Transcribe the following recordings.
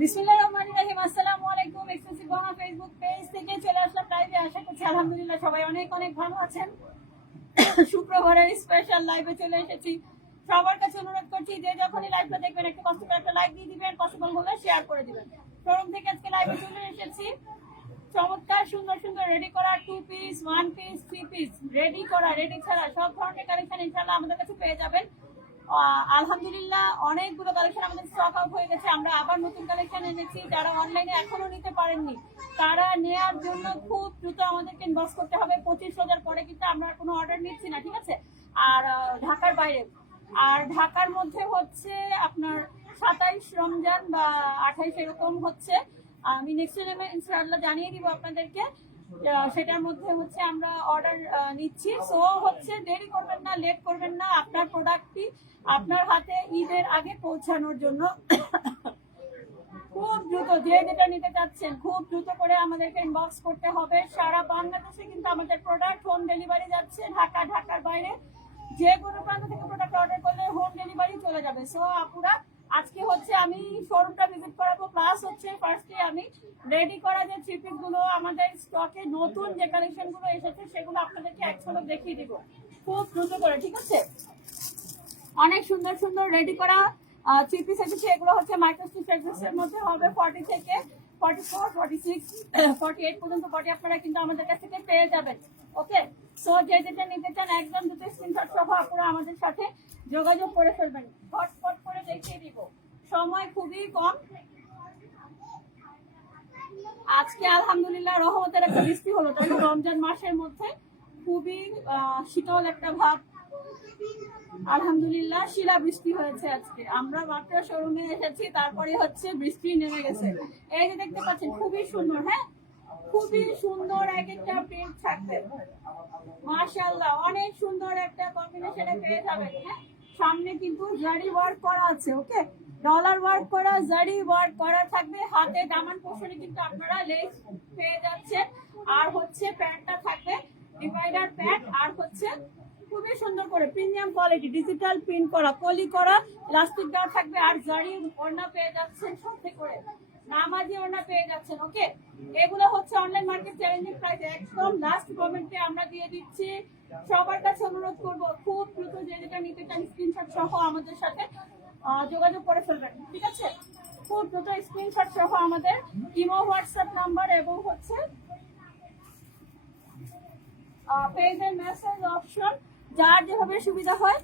বিসমিল্লাহির রহমানির রহিম। আসসালামু আলাইকুম। এক্সক্লুসিভ বাংলা ফেসবুক পেজ থেকে চলে আসলাম লাইভে। আশা করছি আলহামদুলিল্লাহ সবাই অনেক অনেক ভালো আছেন। শুক্রবারের স্পেশাল লাইভে চলে এসেছি। সবার কাছে অনুরোধ করছি যে যখনই লাইভটা দেখবেন একটু কষ্ট করে একটা লাইক দিয়ে দিবেন, পসিবল হলে শেয়ার করে দিবেন। শোরুম থেকে আজকে লাইভে চলে এসেছি। চমৎকার সুন্দর সুন্দর রেডি করা 2 পিস, 1 পিস, 3 পিস, রেডি করা, রেডি ছাড়া সব ধরনের কালেকশন ইনশাআল্লাহ আমাদের কাছে পেয়ে যাবেন। আলহামদুলিল্লাহ অনেকগুলো কালেকশন আমাদের স্টক আউট হয়ে গেছে। আমরা আবার নতুন কালেকশন এনেছি। যারা অনলাইনে এখনো নিতে পারেননি তারা নেওয়ার জন্য খুব দ্রুত আমাদেরকে ইনবক্স করতে হবে। 25,000 পরে কিন্তু আমরা কোনো অর্ডার নিচ্ছি না, ঠিক আছে? আর ঢাকার বাইরে, আর ঢাকার মধ্যে হচ্ছে আপনার 27 রমজান বা 28 এরকম হচ্ছে। আমি নেক্সট টাইমে ইনশাআল্লাহ জানিয়ে দিব আপনাদেরকে। সেটার মধ্যে হচ্ছে আমরা অর্ডার নিচ্ছি। সো হচ্ছে দেরি করবেন না, লেট করবেন না, আপনার প্রোডাক্টটি আপনার হাতে ঈদের আগে পৌঁছানোর জন্য খুব দ্রুত যে যেটা নিতে চাচ্ছেন খুব দ্রুত করে আমাদেরকে ইনবক্স করতে হবে। সারা বাংলাদেশে কিন্তু আমাদের প্রোডাক্ট হোম ডেলিভারি যাচ্ছে। ঢাকা, ঢাকার বাইরে যে কোনো প্রান্ত থেকে প্রোডাক্ট অর্ডার করলে হোম ডেলিভারি চলে যাবে। সো আপুরা আজকে হচ্ছে আমি শোরুমটা ভিজিট করাবো, প্লাস হচ্ছে ফার্স্টে আমি রেডি করা যে থ্রি পিস গুলো আমাদের স্টকে নতুন যে কালেকশন গুলো এসেছে সেগুলো আপনাদেরকে এক ঝলক দেখিয়ে দিব খুব দ্রুত করে, ঠিক আছে? অনেক সুন্দর সুন্দর রেডি করা থ্রি পিস এসেছে। এগুলো হচ্ছে মাইক্রোস্টিচ ফেব্রিক্সের মধ্যে হবে 40 থেকে 44, 46, 48 পর্যন্ত বডি আপনারা কিন্তু আমাদের কাছ থেকে পেয়ে যাবেন। ওকে, সো যে যেটা নিতে চান একদম দুটো স্ক্রিনশট সহ আপনারা আমাদের সাথে যোগাযোগ করে ফেলবেন। ফটফট করে দেখিয়ে দিব, সময় খুবই কম। আজকে আলহামদুলিল্লাহ রহমতের একটা বৃষ্টি হলো, তাই রমজান মাসের মধ্যে খুবই শীতল একটা ভাব। আলহামদুলিল্লাহ শিলা বৃষ্টি হয়েছে আজকে। আমরা মাত্র শোরুমে এসেছি, তারপরে হচ্ছে বৃষ্টি নেমে গেছে। এই যে দেখতে পাচ্ছেন খুবই সুন্দর, হ্যাঁ খুবই সুন্দর এক একটা প্রিন্ট থাকবে। মাশাআল্লাহ অনেক সুন্দর একটা কম্বিনেশনে পেয়ে যাবেন। হ্যাঁ, সামনে কিন্তু জারি ওয়ার্ক করা আছে। ওকে, ডলার ওয়ার্ক করা, জারি ওয়ার্ক করা থাকবে। হাতে দামান পোর্শনে কিন্তু আপনারা লেস পেয়ে যাচ্ছেন। আর হচ্ছে প্যান্টটা থাকবে ডিভাইডার প্যান্ট। আর হচ্ছে খুবই সুন্দর করে প্রিমিয়াম কোয়ালিটি ডিজিটাল প্রিন্ট করা, পলি করা, ইলাস্টিক দেওয়া থাকবে। আর জারি ওড়না পেয়ে যাচ্ছেন, সাথে করে নামাজি ওড়না পেয়ে যাচ্ছেন। ওকে, এগুলো হচ্ছে অনলাইন মার্কেট চ্যালেঞ্জিং প্রাইস একদম লাস্ট মোমেন্টে আমরা দিয়ে দিচ্ছি। সবার কাছে অনুরোধ করব খুব দ্রুত যে যেটা নিতে চান স্ক্রিনশট সহ আমাদের সাথে যোগাযোগ করে ফেলবেন, ঠিক আছে? খুব দ্রুত স্ক্রিনশট সহ আমাদের ইমো, হোয়াটসঅ্যাপ নাম্বার এবং হচ্ছে পেজের মেসেজ অপশন, যার যেভাবে সুবিধা হয়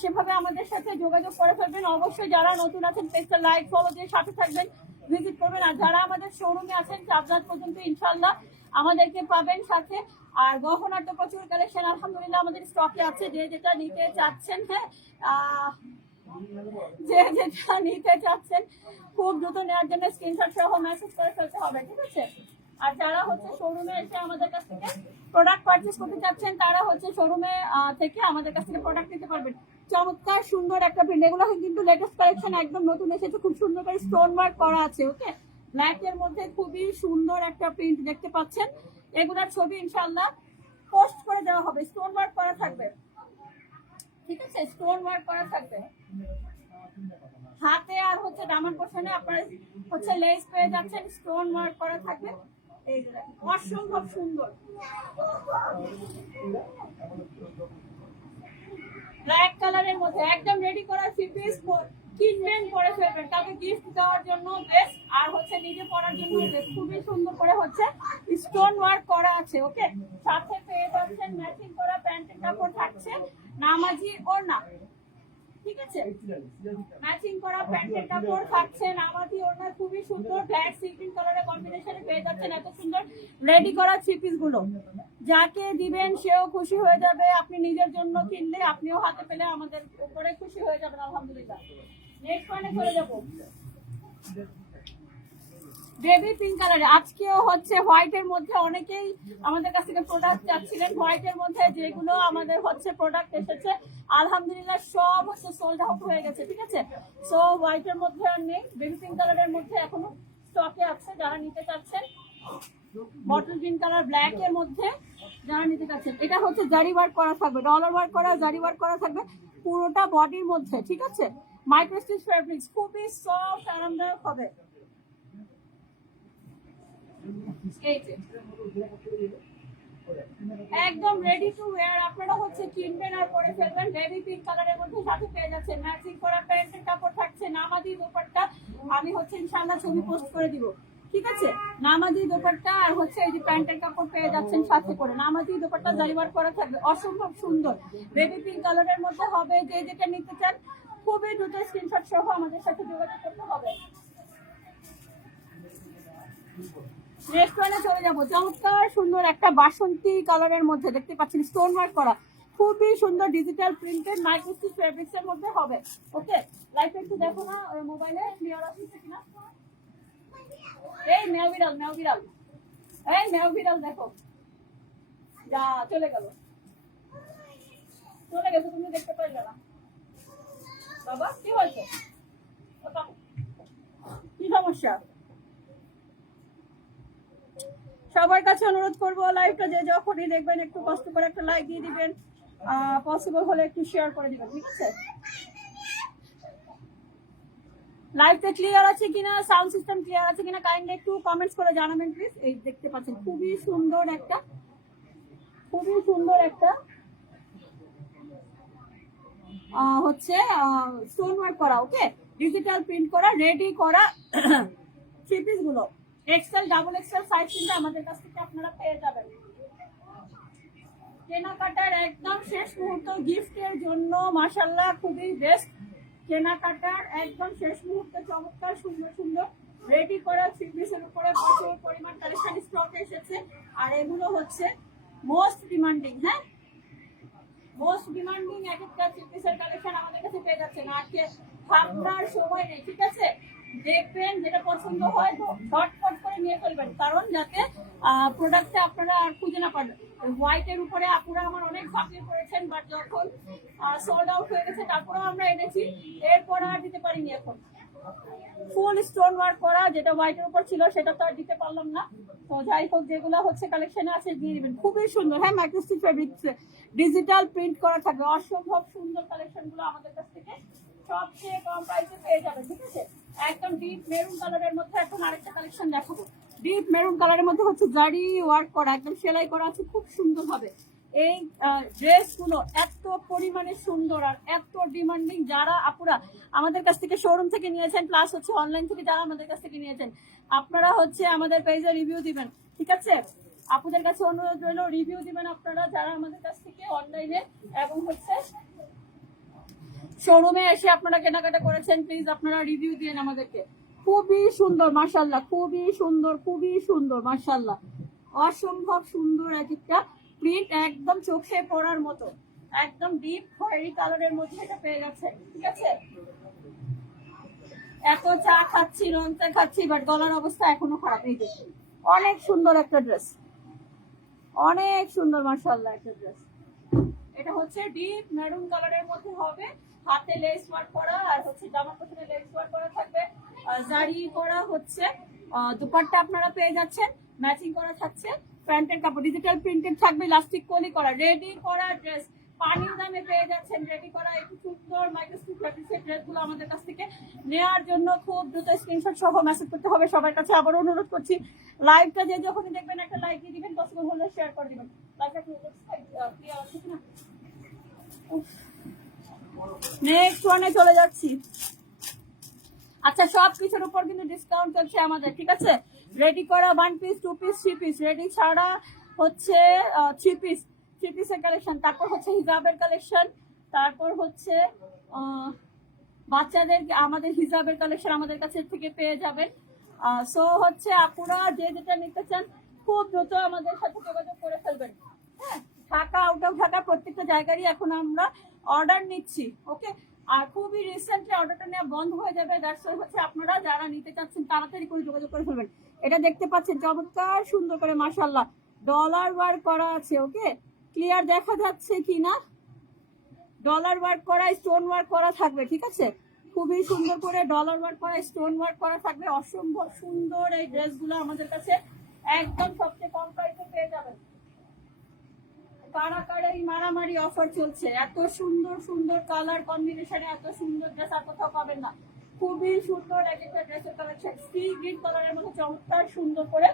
সেভাবে আমাদের সাথে যোগাযোগ করে ফেলবেন। অবশ্যই যারা নতুন আছেন পেজটা লাইক ফলো দিয়ে সাথে থাকবেন, ভিজিট করবেন। আর যারা আমাদের শোরুমে আছেন চাঁদরাত পর্যন্ত ইনশাল্লাহ আমাদেরকে পাবেন সাথে। আর গহনার তো প্রচুর কালেকশন আলহামদুলিল্লাহ আমাদের স্টকে আছে। যে যেটা নিতে চাচ্ছেন, হ্যাঁ যে যেটা নিতে চাচ্ছেন খুব দ্রুত নেওয়ার জন্য স্ক্রিনশট সহ মেসেজ করে ফেলতে হবে, ঠিক আছে? আর যারা হচ্ছে শোরুমে এসে আমাদের কাছ থেকে প্রোডাক্ট পারচেজ করতে চাচ্ছেন তারা হচ্ছে শোরুমে থেকে আমাদের কাছ থেকে প্রোডাক্ট নিতে পারবেন। চমৎকার সুন্দর একটা প্রিন্ট, এগুলো কিন্তু লেটেস্ট কালেকশন একদম নতুন এসেছে। খুব সুন্দর করে স্টোন ওয়ার্ক করা আছে। ওকে, ব্ল্যাক এর মধ্যে খুবই সুন্দর একটা প্রিন্ট দেখতে পাচ্ছেন। এগুলার ছবি ইনশাআল্লাহ পোস্ট করে দেওয়া হবে। স্টোন ওয়ার্ক করা থাকবে, ঠিক আছে? স্টোন ওয়ার্ক করা থাকবে হাতে। আর হচ্ছে দামান পোর্শনে আপনারা হচ্ছে লেস পেয়ে যাচ্ছেন, স্টোন ওয়ার্ক করা থাকবে। এই যে অসম্ভব সুন্দর ব্ল্যাক কালারের মধ্যে একদম রেডি করা থ্রি পিস কিনবেন, পরে ফেলবেন, কাউকে গিফট দেওয়ার জন্য বেস্ট। আর হচ্ছে নিজে পরার জন্য বেস্ট। খুবই সুন্দর করে হচ্ছে স্টোন ওয়ার্ক করা আছে। ওকে, সাথে পেয়ে যাচ্ছেন ম্যাচিং করা প্যান্টের কাপড় থাকছে, নামাজি ওড়না, ঠিক আছে? ম্যাচিং করা প্যান্টের কাপড় থাকছে, নামাজি ওড়না, খুবই সুন্দর ব্ল্যাক সি গ্রিন কালারের কম্বিনেশনে পেয়ে যাচ্ছেন এত সুন্দর রেডি করা থ্রি পিস গুলো। যাকে দিবেন সেও খুশি হয়ে যাবে। আপনি নিজের জন্য কিনলে আপনিও হাতে পেলে আমাদের উপরে খুশি হয়ে যাবেন আলহামদুলিল্লাহ। নেক্সট ওয়ানে চলে যাব, বেবি পিঙ্ক কালারে। আজকেও হচ্ছে হোয়াইটের মধ্যে অনেকেই আমাদের কাছ থেকে প্রোডাক্ট চাচ্ছিলেন। হোয়াইটের মধ্যে যেগুলো আমাদের হচ্ছে প্রোডাক্ট এসেছে আলহামদুলিল্লাহ সব হচ্ছে সোল্ড আউট হয়ে গেছে, ঠিক আছে? সো হোয়াইটের মধ্যে আর নেই, বেবি পিঙ্ক কালারের মধ্যে এখনো স্টকে আছে। যারা নিতে চাচ্ছেন বটল গ্রিন কালার ব্ল্যাক এর মধ্যে যারা নিতে চাচ্ছেন, এটা হচ্ছে জারি ওয়ার্ক করা থাকবে, ডলার ওয়ার্ক করা, জারি ওয়ার্ক করা থাকবে পুরোটা বডির মধ্যে, ঠিক আছে। মাইক্রোস্টিচ ফেব্রিক্স, খুবই সফট আরামদায়ক হবে। একদম রেডি টু ওয়্যার, আপনারা হচ্ছে কিনবেন আর পরে ফেলবেন। বেবি পিঙ্ক কালারের মধ্যে সাথে পেয়ে যাচ্ছেন ম্যাচিং করা প্যান্টের কাপড় থাকছে, নামাজি দোপাট্টা। আমি হচ্ছে ইনশাআল্লাহ ছবি পোস্ট করে দিব, ঠিক আছে। নামাজি দোপাট্টা আর হচ্ছে এই যে প্যান্টের কাপড় পেয়ে যাচ্ছেন সাথে করে। নামাজি দোপাট্টা জারিবার করা থাকবে, অসম্ভব সুন্দর বেবি পিঙ্ক কালারের মধ্যে হবে। যে যেটা নিতে চান খুবই দ্রুত স্ক্রিনশট সহ আমাদের সাথে যোগাযোগ করতে হবে। রেস্টুরেন্টে চলে যাবো, চমৎকার সুন্দর একটা বাসন্তী কালারের মধ্যে দেখতে পাচ্ছেন স্টোন ওয়ার্ক করা, খুবই সুন্দর ডিজিটাল প্রিন্টেড মাইক্রোস্টিচ ফেব্রিক্স এর মধ্যে হবে। ওকে, লাইভটা একটু দেখো না মোবাইলে ক্লিয়ার আসছে কিনা। এই মেও বিড়াল, মেও বিড়াল, এই মেও বিড়াল দেখো, যা চলে গেল, চলে গেছে, তুমি দেখতে পারবে না। বাবা কি হয়েছে, কি সমস্যা? সবার কাছে অনুরোধ করবো লাইভটা যে যখনই দেখবেন একটু কষ্ট করে একটা লাইক দিয়ে দিবেন, পসিবল হলে একটু শেয়ার করে দিবেন, ঠিক আছে। লাইভটা ক্লিয়ার আছে কিনা, সাউন্ড সিস্টেম ক্লিয়ার আছে কিনা কাইন্ডলি একটু কমেন্টস করে জানাবেন প্লিজ। এই দেখতে পাচ্ছেন খুবই সুন্দর একটা, খুবই সুন্দর একটা হচ্ছে স্টোন ওয়ার্ক করা, ওকে, ডিজিটাল প্রিন্ট করা, রেডি করা থ্রি পিস গুলো এক্সেল ডাবল এক্সেল সাইজ কিন্তু আমাদের কাছ থেকে আপনারা পেয়ে যাবেন। কেনাকাটার একদম শেষ মুহূর্ত গিফটের জন্য মাশাআল্লাহ খুবই বেস্ট। কেনাকাটার একদম শেষ মুহূর্তে চমৎকার সুন্দর সুন্দর রেডি করা থ্রি পিসের উপরে প্রচুর পরিমাণ কালেকশন স্টকে এসেছে। আর এগুলো হচ্ছে মোস্ট ডিমান্ডিং, হ্যাঁ মোস্ট ডিমান্ডিং এক একটা থ্রি পিসের কালেকশন আমাদের কাছে পেয়ে যাচ্ছেন। আজকে ভাবনার সময় নেই, ঠিক আছে। দেখবেন যেটা পছন্দ হয় ঝটপট করে নিয়ে ফেলবেন, কারণ যাতে প্রোডাক্টটা আপনারা আর খুঁজে না পারেন। হোয়াইটের উপরে আপনারা আমার অনেক ঝাঁপিয়ে পড়েছেন, বাট যখন সোল্ড আউট হয়ে গেছে তারপরেও আমরা এনেছি, এরপর আর দিতে পারিনি। এখন ফুল স্টোন ওয়ার্ক করা যেটা হোয়াইটের উপর ছিল সেটা তো আর দিতে পারলাম না। তো যাই হোক যেগুলো হচ্ছে কালেকশনে আছে দিয়ে দিবেন, খুবই সুন্দর। হ্যাঁ মাইক্রোস্টিচ ফেব্রিক্স ডিজিটাল প্রিন্ট করা থাকবে, অসম্ভব সুন্দর কালেকশন গুলো আমাদের কাছ থেকে সবচেয়ে কম প্রাইসে পেয়ে যাবেন, ঠিক আছে। একদম ডিপ মেরুন কালারের মধ্যে এখন আরেকটা কালেকশন দেখাবো। ডিপ মেরুন কালারের মধ্যে হচ্ছে জারি ওয়ার্ক করা, একদম সেলাই করা আছে খুব সুন্দর ভাবে। এই ড্রেসগুলো এত পরিমাণে সুন্দর আর এত ডিমান্ডিং, যারা আপুরা আমাদের কাছ থেকে শোরুম থেকে নিয়েছেন প্লাস হচ্ছে অনলাইন থেকে যারা আমাদের কাছ থেকে নিয়েছেন, আপনারা হচ্ছে আমাদের পেজে রিভিউ দিবেন, ঠিক আছে। আপুদের কাছে অনুরোধ রইল রিভিউ দিবেন আপনারা যারা আমাদের কাছ থেকে অনলাইনে এবং হচ্ছে শোরুমে এসে আপনারা কেনাকাটা করেছেন, প্লিজ আপনারা রিভিউ দিন আমাদেরকে। খুবই সুন্দর মাশাআল্লাহ, খুবই সুন্দর, খুবই সুন্দর মাশাআল্লাহ, অসম্ভব সুন্দর এক একটা প্রিন্ট, একদম চোখে পড়ার মতো, একদম ডিপ খয়েরি কালারের মধ্যে এটা পেয়ে যাচ্ছে, ঠিক আছে। এত চা খাচ্ছি রং চা খাচ্ছি বাট গলার অবস্থা এখনো খারাপ। এই যে অনেক সুন্দর একটা ড্রেস, অনেক সুন্দর মাশাআল্লাহ একটা ড্রেস। এটা হচ্ছে ডিপ মেরুন কালারের মধ্যে হবে, হাতে লেস ওয়ার্ক করা আর হচ্ছে জামার পেছনে লেস ওয়ার্ক করা থাকবে, জারি করা হচ্ছে দুপাট্টা আপনারা পেয়ে যাচ্ছেন, ম্যাচিং করা থাকছে প্যান্টের কাপড়, ডিজিটাল প্রিন্টেড থাকবে, ইলাস্টিক কলি করা, রেডি করা ড্রেস পানির দামে পেয়ে যাচ্ছেন। রেডি করা একটু সুন্দর মাইক্রোস্টিচ ফেব্রিক্সের ড্রেসগুলো আমাদের কাছ থেকে নেওয়ার জন্য খুব দ্রুত স্ক্রিনশট সহ মেসেজ করতে হবে সবার কাছে। আবার অনুরোধ করছি লাইভটা যে যখনই দেখবেন একটা লাইক দিয়ে দিবেন, পসিবল হলে শেয়ার করে দিবেন। লাইভটা ক্লিয়ার আছে কিনা। নেক্সট ওয়ানে চলে যাচ্ছি। আচ্ছা সব কিছুর উপর কিন্তু ডিসকাউন্ট চলছে আমাদের, ঠিক আছে। রেডি করা 1 পিস 2 পিস 3 পিস, রেডি ছাড়া হচ্ছে 3 পিস, 3 পিসের কালেকশন, তারপর হচ্ছে হিজাবের কালেকশন, তারপর হচ্ছে বাচ্চাদের আমাদের হিজাবের কালেকশন আমাদের কাছে থেকে পেয়ে যাবেন। সো হচ্ছে আপনারা যে যেটা নিতে চান খুব দ্রুত আমাদের সাথে যোগাযোগ করে ফেলবেন। হ্যাঁ ঢাকা আউট অফ ঢাকা প্রত্যেকটা জায়গারই এখন আমরা অর্ডার নিচ্ছি, ওকে। আর খুবই রিসেন্টলি অর্ডারটা নেওয়া বন্ধ হয়ে যাবে, দ্যাটস ওয়াই হচ্ছে আপনারা যারা নিতে চাচ্ছেন তাড়াতাড়ি করে যোগাযোগ করে ফেলবেন। এটা দেখতে পাচ্ছেন চমৎকার সুন্দর করে মাশাআল্লাহ ডলার ওয়ার্ক করা আছে, ওকে। ক্লিয়ার দেখা যাচ্ছে কিনা, ডলার ওয়ার্ক করা স্টোন ওয়ার্ক করা থাকবে, ঠিক আছে। খুবই সুন্দর করে ডলার ওয়ার্ক করা স্টোন ওয়ার্ক করা থাকবে, অসম্ভব সুন্দর এই ড্রেসগুলো আমাদের কাছে একদম সবচেয়ে কম প্রাইসে পেয়ে যাবেন। কারা এই মারামারি অফার চলছে, এত সুন্দর সুন্দর কালার কম্বিনেশনে এত সুন্দর ড্রেস আর কোথাও পাবেন না। খুবই সুন্দর এক একটা ড্রেসের কালেকশন, সি গ্রিন কালারের মধ্যে চমৎকার সুন্দর করে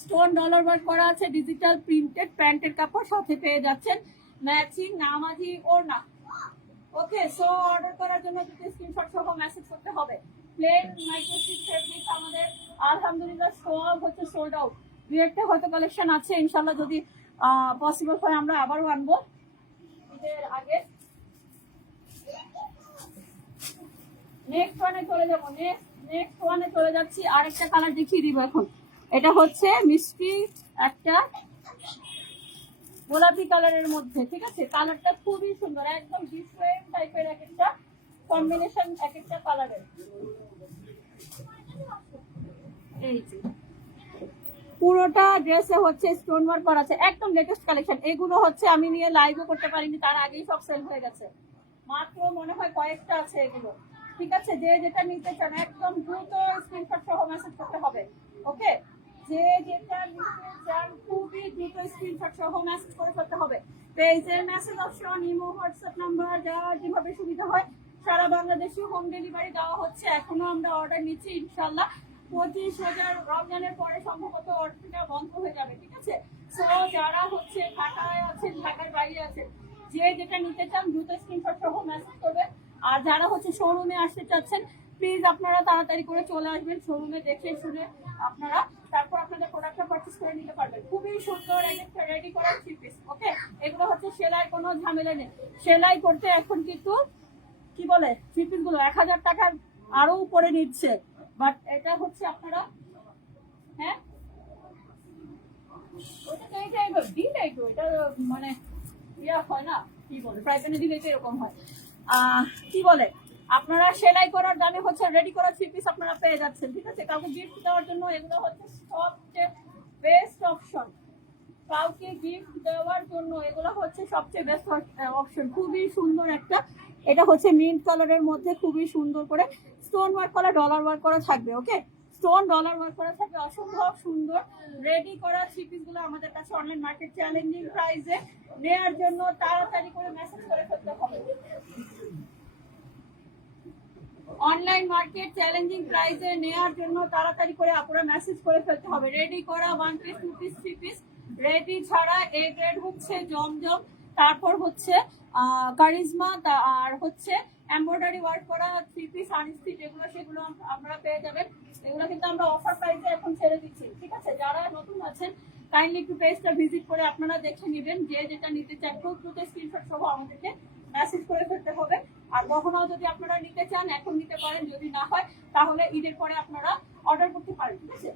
স্টোন ডলার ওয়ার্ক করা আছে, ডিজিটাল প্রিন্টেড প্যান্টের কাপড় সাথে পেয়ে যাচ্ছেন ম্যাচিং নামাজি ওড়না। ওকে, সো অর্ডার করার জন্য দুটো স্ক্রিনশট সহ মেসেজ করতে হবে। প্লেন মাইক্রোস্টিচ ফেব্রিক আমাদের আলহামদুলিল্লাহ সব হচ্ছে সোল্ড আউট। দু একটা হয়তো কালেকশন আছে, ইনশাল্লাহ যদি পসিবল হয় আমরা আবারও আনবো ঈদের আগে। নেক্সট ওয়ানে চলে যাবো, নেক্সট ওয়ানে চলে যাচ্ছি। আরেকটা কালার দেখিয়ে দিব এখন। এটা হচ্ছে মিষ্টি একটা গোলাপি কালারের মধ্যে, ঠিক আছে? কালারটা খুবই সুন্দর, একদম ডিফারেন্ট টাইপের এক একটা কম্বিনেশন, এক একটা কালারের। এই যে পুরোটা ড্রেসে হচ্ছে স্টোন ওয়ার্ক করা আছে, একদম লেটেস্ট কালেকশন। এগুলো হচ্ছে আমি নিয়ে লাইভও করতে পারিনি, তার আগেই সব সেল হয়ে গেছে। মাত্র মনে হয় কয়েকটা আছে এগুলো, ঠিক আছে? যে যেটা নিতে চান একদম দ্রুত স্ক্রিনশট সহ মেসেজ করতে হবে। ওকে, যে যেটা নিতে চান খুবই দ্রুত স্ক্রিনশট সহ মেসেজ করে ফেলতে হবে। পেজের message option, imo, WhatsApp number যার যেভাবে সুবিধা হয় সারা বাংলাদেশে হোম ডেলিভারি দেওয়া হচ্ছে। এখনো আমরা অর্ডার নিচ্ছি, ইনশাল্লাহ 25,000 রমজানের পরে সম্ভবত অর্ডারটা বন্ধ হয়ে যাবে, ঠিক আছে? সো যারা হচ্ছে ঢাকায় আছেন, ঢাকার বাইরে আছেন, যে যেটা নিতে চান দ্রুত স্ক্রিনশট সহ মেসেজ করবেন। আর যারা হচ্ছে শোরুমে আসতে চাচ্ছেন প্লিজ আপনারা তাড়াতাড়ি করে চলে আসবেন, শোরুমে দেখে শুনে আপনারা তারপর আপনাদের প্রোডাক্টটা পারচেজ করে নিতে পারবেন। খুবই সুন্দর একটা রেডি করা থ্রি পিস। ওকে, এগুলো হচ্ছে সেলাই কোনো ঝামেলা নেই। সেলাই করতে এখন কিন্তু কি বলে থ্রি পিস গুলো 1000 টাকার আরো উপরে নিচ্ছে, বাট এটা হচ্ছে আপনারা হ্যাঁ ওটা তো এইটাই দিলেই তো এটা মানে ইয়া হয় না, কি বলে ফ্রাই প্যানে দিলে তো এরকম হয়। কি বলে আপনারা সেলাই করার দামে হচ্ছে রেডি করা থ্রি পিস আপনারা পেয়ে যাচ্ছেন, ঠিক আছে? কাউকে গিফট দেওয়ার জন্য এগুলো হচ্ছে সবচেয়ে বেস্ট অপশন। কাউকে গিফট দেওয়ার জন্য এগুলো হচ্ছে সবচেয়ে বেস্ট অপশন। খুবই সুন্দর একটা, এটা হচ্ছে মিন্ট কালারের মধ্যে খুবই সুন্দর করে স্টোন ওয়ার্ক করা, ডলার ওয়ার্ক করা থাকবে। ওকে, স্টোন ডলার ওয়ার্ক করা থাকবে, অসম্ভব সুন্দর রেডি করা থ্রি পিস গুলো আমাদের কাছে অনলাইন মার্কেট চ্যালেঞ্জিং প্রাইসে নেওয়ার জন্য তাড়াতাড়ি করে মেসেজ করে ফেলতে হবে। অনলাইন মার্কেট চ্যালেঞ্জিং প্রাইসে নেওয়ার জন্য তাড়াতাড়ি করে আপনারা মেসেজ করে ফেলতে হবে। রেডি করা one piece, two piece, three piece, ready ছাড়া এ গ্রেড হচ্ছে জমজম, তারপর হচ্ছে কারিজমা, আর হচ্ছে এমব্রয়ডারি ওয়ার্ক করা থ্রি পিস আনস্টিচ, এগুলো সেগুলো আপনারা পেয়ে যাবেন। এগুলো কিন্তু আমরা অফার প্রাইসে এখন ছেড়ে দিচ্ছি, ঠিক আছে? যারা নতুন আছেন কাইন্ডলি একটু পেজটা ভিজিট করে আপনারা দেখে নেবেন। যে যেটা নিতে চান খুব দ্রুত স্ক্রিনশট সহ আমাদেরকে মেসেজ করে ফেলতে হবে। আর গহনাও যদি আপনারা নিতে চান এখন নিতে পারেন, যদি না হয় তাহলে ঈদের পরে আপনারা অর্ডার করতে পারেন, ঠিক আছে?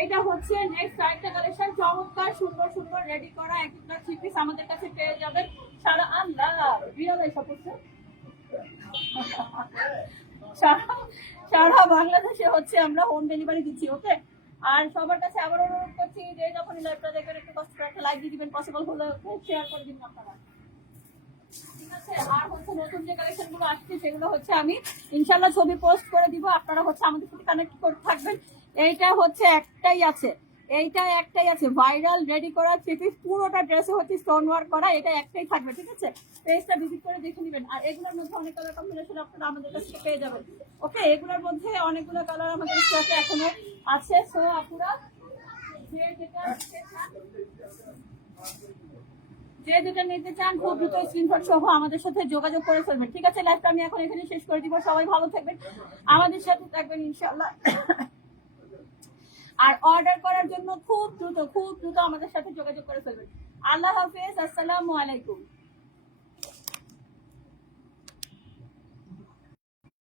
এইটা হচ্ছে নেক্সট আরেকটা কালেকশন, চমৎকার সুন্দর সুন্দর রেডি করা একটা থ্রি পিস আমাদের কাছে পেয়ে যাবেন। সারা আল্লাহ বিড়াল করছে সারা বাংলাদেশে হচ্ছে আমরা হোম ডেলিভারি দিচ্ছি। ওকে, আর সবার কাছে আবার অনুরোধ করছি যে যখনই লাইভটা দেখবেন একটু কষ্ট করে একটা লাইক দিয়ে দিবেন, পসিবল হলে শেয়ার করে দিবেন আপনারা, ঠিক আছে? আর হচ্ছে নতুন যে কালেকশন গুলো আসছে সেগুলো হচ্ছে আমি ইনশাল্লাহ ছবি পোস্ট করে দিব, আপনারা হচ্ছে আমাদের সাথে কানেক্ট করে থাকবেন। এইটা হচ্ছে একটাই আছে ভাইরাল রেডি করা থ্রি পিস, পুরোটা ড্রেসে হচ্ছে স্টোন ওয়ার্ক করা, এটা একটাই থাকবে, ঠিক আছে? পেজটা ভিজিট করে দেখে নেবেন। আর এগুলোর মধ্যে অনেক কালার কম্বিনেশন আপনারা আমাদের কাছ থেকে পেয়ে যাবেন। ওকে, এগুলোর মধ্যে অনেকগুলো কালার আমাদের স্টকে এখনো আছে। সো আপনারা যে যেটা নিতে চান খুব দ্রুত স্ক্রিনশট সহ আমাদের সাথে যোগাযোগ করে ফেলবেন, ঠিক আছে? লাইভটা আমি এখন এখানে শেষ করে দিব। সবাই ভালো থাকবেন, আমাদের সাথে থাকবেন ইনশাআল্লাহ। আর অর্ডার করার জন্য খুব দ্রুত আমাদের সাথে যোগাযোগ করে ফেলবেন। আল্লাহ হাফেজ, আসসালামু আলাইকুম।